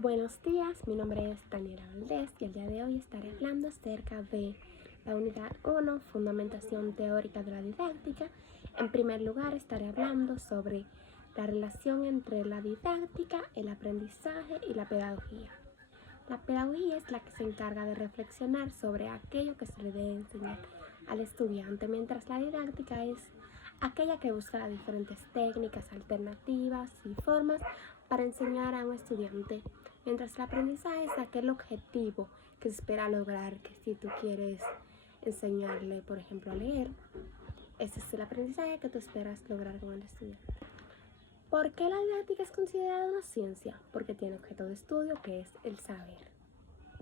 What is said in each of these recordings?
Buenos días, mi nombre es Daniela Valdés y el día de hoy estaré hablando acerca de la unidad 1, Fundamentación Teórica de la Didáctica. En primer lugar, estaré hablando sobre la relación entre la didáctica, el aprendizaje y la pedagogía. La pedagogía es la que se encarga de reflexionar sobre aquello que se le debe enseñar al estudiante, mientras la didáctica es aquella que busca las diferentes técnicas, alternativas y formas para enseñar a un estudiante, mientras el aprendizaje es aquel objetivo que se espera lograr, que si tú quieres enseñarle, por ejemplo, a leer, ese es el aprendizaje que tú esperas lograr con el estudiante. ¿Por qué la didáctica es considerada una ciencia? Porque tiene objeto de estudio que es el saber.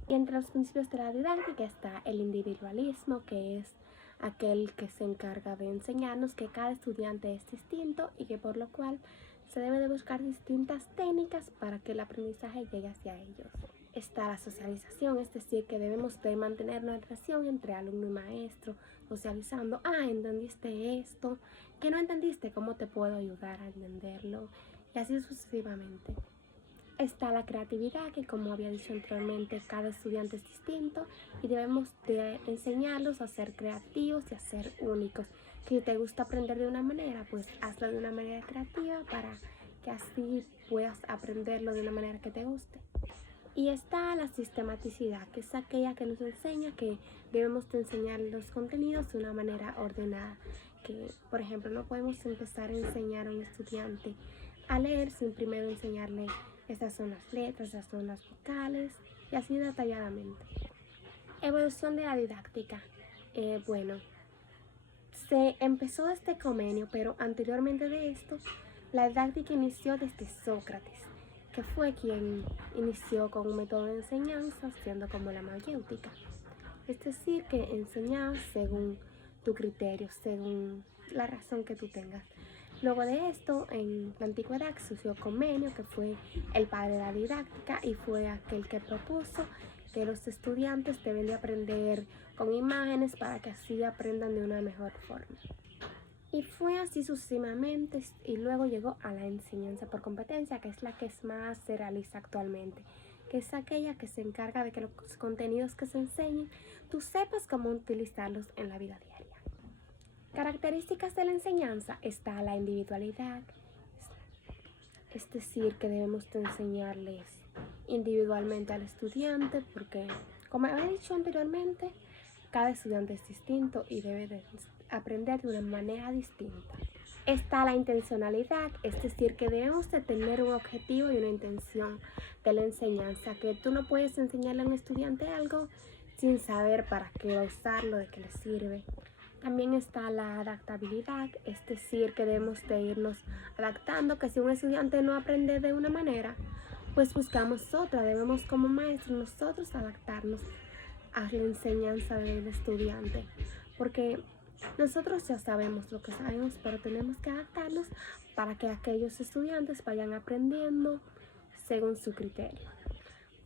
Y entre los principios de la didáctica está el individualismo, que es aquel que se encarga de enseñarnos que cada estudiante es distinto y que por lo cual se debe de buscar distintas técnicas para que el aprendizaje llegue hacia ellos. Está la socialización, es decir, que debemos de mantener una relación entre alumno y maestro, socializando. ¿Entendiste esto? ¿Qué no entendiste? ¿Cómo te puedo ayudar a entenderlo? Y así sucesivamente. Está la creatividad, que como había dicho anteriormente, cada estudiante es distinto y debemos de enseñarlos a ser creativos y a ser únicos. Que si te gusta aprender de una manera, pues hazlo de una manera creativa para que así puedas aprenderlo de una manera que te guste. Y está la sistematicidad, que es aquella que nos enseña que debemos de enseñar los contenidos de una manera ordenada. Que, por ejemplo, no podemos empezar a enseñar a un estudiante a leer sin primero enseñarle estas son las letras, estas son las vocales y así detalladamente. Evolución de la didáctica. Se empezó este convenio, pero anteriormente de esto, la didáctica inició desde Sócrates, que fue quien inició con un método de enseñanza siendo como la mayéutica. Es decir, que enseñar según tu criterio, según la razón que tú tengas. Luego de esto, en la antigüedad surgió Comenio, que fue el padre de la didáctica y fue aquel que propuso que los estudiantes deben de aprender con imágenes para que así aprendan de una mejor forma. Y fue así sucesivamente y luego llegó a la enseñanza por competencia, que es la que más se realiza actualmente, que es aquella que se encarga de que los contenidos que se enseñen, tú sepas cómo utilizarlos en la vida diaria. Características de la enseñanza está la individualidad, es decir, que debemos de enseñarles individualmente al estudiante porque, como había dicho anteriormente, cada estudiante es distinto y debe de aprender de una manera distinta. Está la intencionalidad, es decir, que debemos de tener un objetivo y una intención de la enseñanza, que tú no puedes enseñarle a un estudiante algo sin saber para qué va a usarlo, de qué le sirve. También está la adaptabilidad, es decir, que debemos de irnos adaptando, que si un estudiante no aprende de una manera, pues buscamos otra. Debemos como maestros nosotros adaptarnos a la enseñanza del estudiante, porque nosotros ya sabemos lo que sabemos, pero tenemos que adaptarnos para que aquellos estudiantes vayan aprendiendo según su criterio.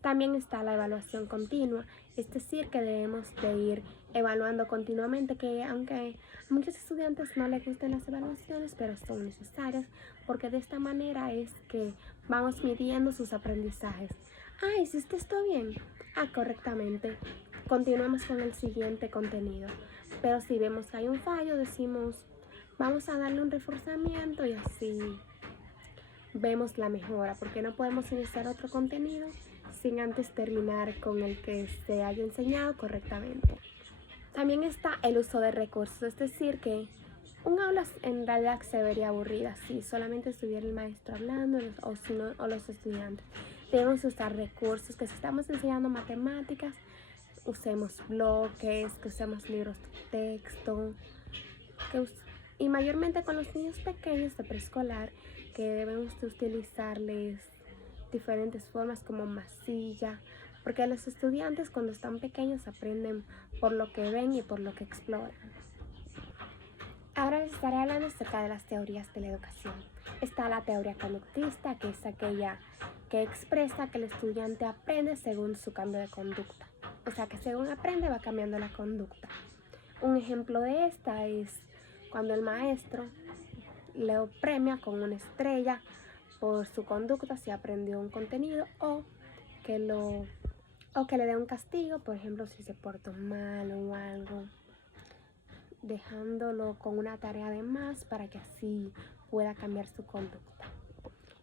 También está la evaluación continua, es decir, que debemos de ir evaluando continuamente, que aunque a muchos estudiantes no les gusten las evaluaciones, pero son necesarias, porque de esta manera es que vamos midiendo sus aprendizajes. ¿Hiciste esto bien? Correctamente. Continuemos con el siguiente contenido. Pero si vemos que hay un fallo, decimos, vamos a darle un reforzamiento y así vemos la mejora, porque no podemos iniciar otro contenido sin antes terminar con el que se haya enseñado correctamente. También está el uso de recursos, es decir, que un aula en realidad se vería aburrida si solamente estuviera el maestro hablando o los estudiantes. Debemos usar recursos, que si estamos enseñando matemáticas, usemos bloques, que usemos libros de texto, y mayormente con los niños pequeños de preescolar, que debemos de utilizarles diferentes formas como masilla, porque los estudiantes cuando están pequeños aprenden por lo que ven y por lo que exploran. Ahora les estaré hablando acerca de las teorías de la educación. Está la teoría conductista, que es aquella que expresa que el estudiante aprende según su cambio de conducta. O sea, que según aprende va cambiando la conducta. Un ejemplo de esta es cuando el maestro le premia con una estrella por su conducta si aprendió un contenido, o que lo o que le dé un castigo, por ejemplo, si se portó mal o algo, dejándolo con una tarea de más para que así pueda cambiar su conducta.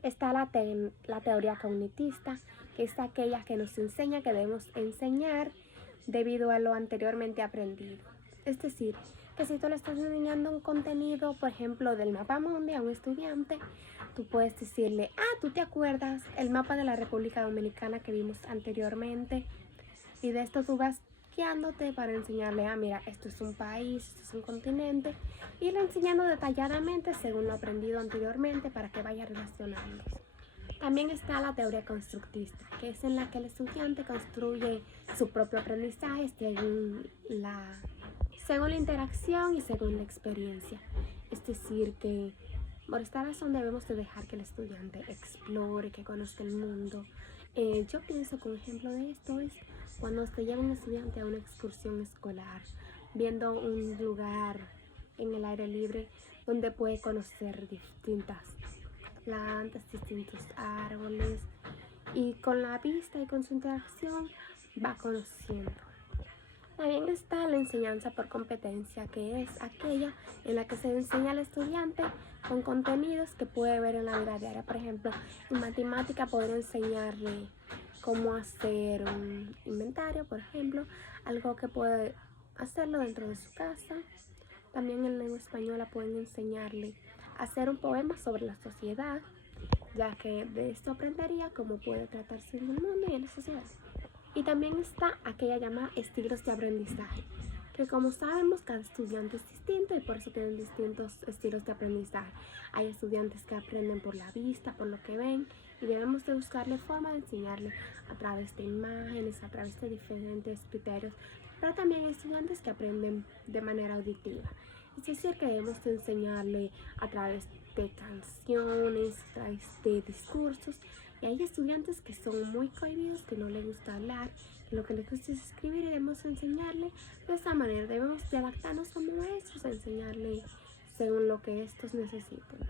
Está la teoría cognitista, que es aquella que nos enseña que debemos enseñar debido a lo anteriormente aprendido. Es decir, que si tú le estás enseñando un contenido, por ejemplo, del mapa mundi a un estudiante, tú puedes decirle, ¿tú te acuerdas el mapa de la República Dominicana que vimos anteriormente? Y de esto tú vas guiándote para enseñarle, mira, esto es un país, esto es un continente, y ir enseñando detalladamente según lo aprendido anteriormente para que vaya relacionándose. También está la teoría constructista, que es en la que el estudiante construye su propio aprendizaje según la interacción y según la experiencia. Es decir, que por esta razón debemos de dejar que el estudiante explore, que conozca el mundo. Yo pienso que un ejemplo de esto es cuando se lleva un estudiante a una excursión escolar, viendo un lugar en el aire libre donde puede conocer distintas plantas, distintos árboles, y con la vista y con su interacción va conociendo. También está la enseñanza por competencia, que es aquella en la que se enseña al estudiante con contenidos que puede ver en la vida diaria. Por ejemplo, en matemática podría enseñarle cómo hacer un inventario, por ejemplo, algo que puede hacerlo dentro de su casa. También en lengua española pueden enseñarle a hacer un poema sobre la sociedad, ya que de esto aprendería cómo puede tratarse en el mundo y en la sociedad. Y también está aquella llamada estilos de aprendizaje, que como sabemos cada estudiante es distinto y por eso tienen distintos estilos de aprendizaje. Hay estudiantes que aprenden por la vista, por lo que ven, y debemos de buscarle forma de enseñarle a través de imágenes, a través de diferentes criterios, pero también hay estudiantes que aprenden de manera auditiva. Es decir, que debemos de enseñarle a través de canciones, a través de discursos. Y hay estudiantes que son muy cohibidos, que no les gusta hablar, que lo que les gusta es escribir, y debemos enseñarle de esa manera. Debemos de adaptarnos como maestros a enseñarle según lo que estos necesitan.